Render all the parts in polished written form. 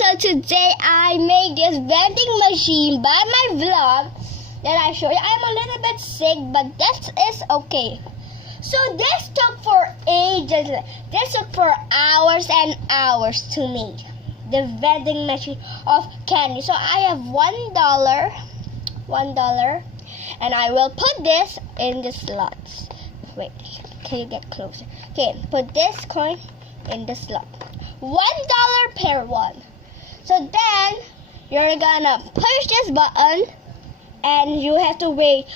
so today I made this vending machine by my vlog that I show you. I'm a little bit sick, but that is okay. So this took for ages. This took for hours and hours to make the vending machine of candy. So I have $1, and I will put this in the slots. Wait, can you get closer? Okay, put this coin in the slot. $1 per one. So then you're gonna push this button, and you have to wait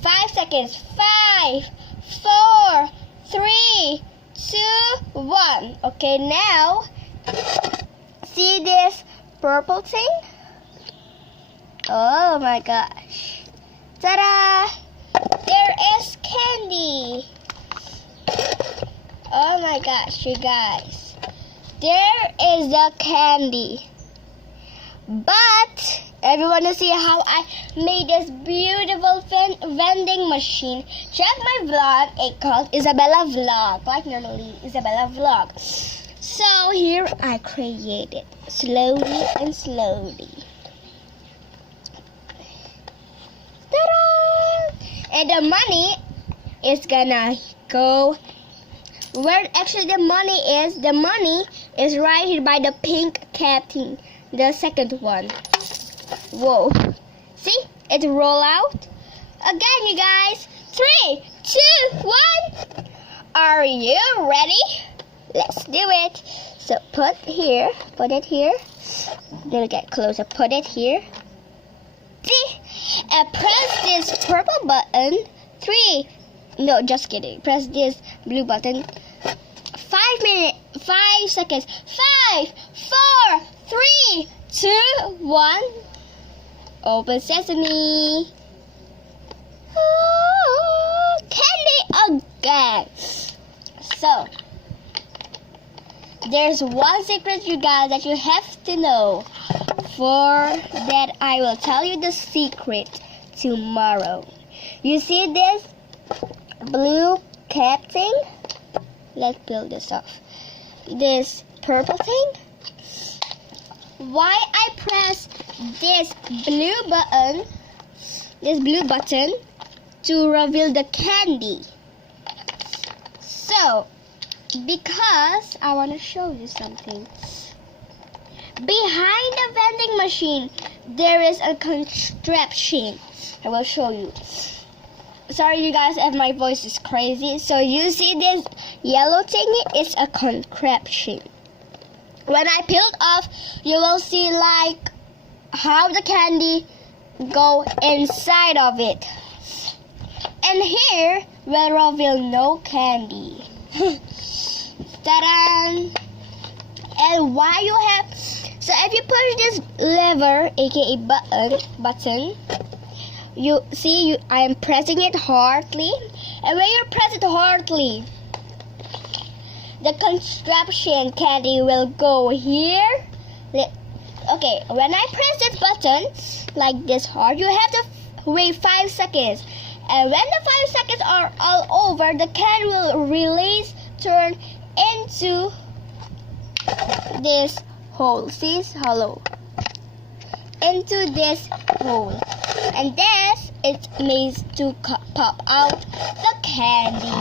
5 seconds. 5, 4, 3, 2, 1. Okay, now see this purple thing? Oh my gosh. Ta-da! There is candy. Oh my gosh, you guys. There is the candy. But if you want to see how I made this beautiful vending machine, check my vlog. It's called Isabella Vlog, like normally Isabella Vlog. So here I created slowly and slowly. Ta-da! And the money is gonna go where actually the money is. The money is right here by the pink cap thing, the second one. Whoa. See? It roll out. Again, you guys. 3, 2, 1. Are you ready? Let's do it. So put it here. Then get closer. Put it here. See? And press this purple button. 3. No, just kidding. Press this blue button. 5 seconds. 5, 4, 3, 2, 1. Open sesame. Oh, candy again. So, there's one secret, you guys, that you have to know. For that, I will tell you the secret tomorrow. You see this blue cap thing? Let's build this off. This purple thing. Why I press this blue button to reveal the candy. So, because I want to show you something. Behind the vending machine, there is a contraption. I will show you. Sorry, you guys, if my voice is crazy. So you see this yellow thing? It's a contraption. When I peel it off, you will see like how the candy go inside of it. And here will reveal no candy. Ta-da! And why you have, so if you push this lever, aka button, you see I am pressing it hardly, and when you press it hardly, the contraption candy will go here. Okay, when I press this button like this hard, you have to wait 5 seconds. And when the 5 seconds are all over, the candy will release, turn into this hole. See, hollow. Into this hole. And this is made to pop out the candy.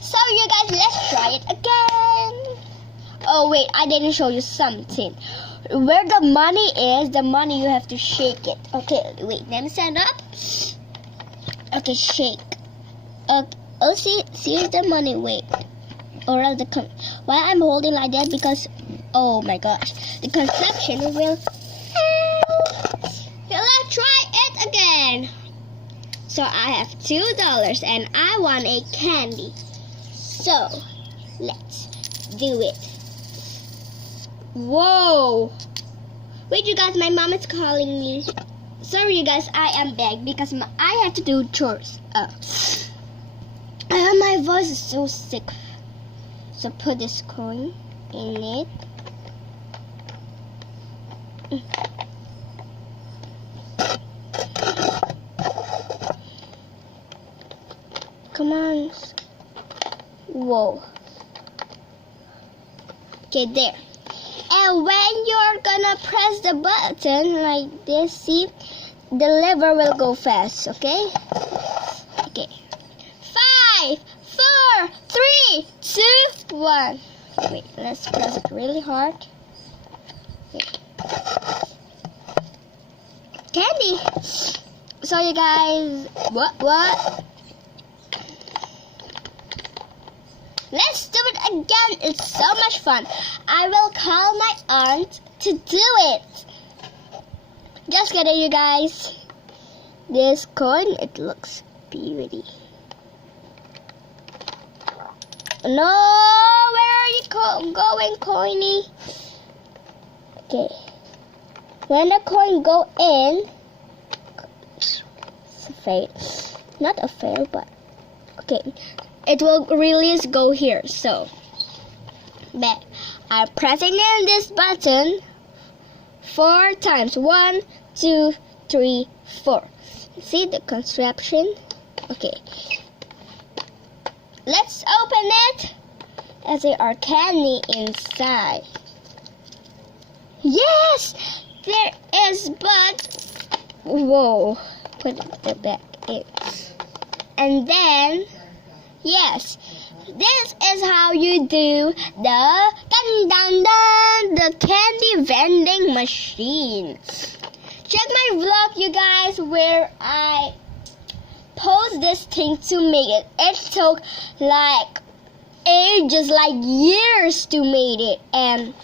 So you guys, let's try it again. Oh wait, I didn't show you something. Where the money is, the money you have to shake it. Okay, wait, let me stand up. Okay, shake. Oh, see the money. Wait, or else why I'm holding like that? Because oh my gosh, the contraption will. Let's try it again. So I have $2 and I want a candy. So let's do it. Whoa! Wait, you guys, my mom is calling me. Sorry, you guys, I am back because I have to do chores. My voice is so sick. So put this coin in it. Come on. Whoa. Okay, there. And when you're gonna press the button like this, see, the lever will go fast, okay? Okay. 5, 4, 3, 2, 1. Wait, let's press it really hard. Wait. Candy. So you guys, what? Let's do it again. It's so much fun. I will call my aunt to do it. Just kidding, you guys. This coin, it looks pretty. No, where are you going, coiny? Okay. When the coin go in, it's a fail. Not a fail, but okay. It will release go here. So, back. I'm pressing in this button 4 times. 1, 2, 3, 4. See the construction? Okay. Let's open it. As there are candy inside. Yes! There is, but whoa. Put it back in. And then, yes, this is how you do the candy vending machine. Check my vlog, you guys, where I post this thing to make it. It took like ages, like years to make it. And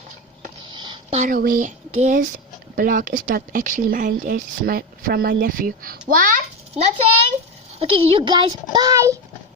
by the way, this vlog is not actually mine. It's from my nephew. What? Nothing? Okay, you guys, bye.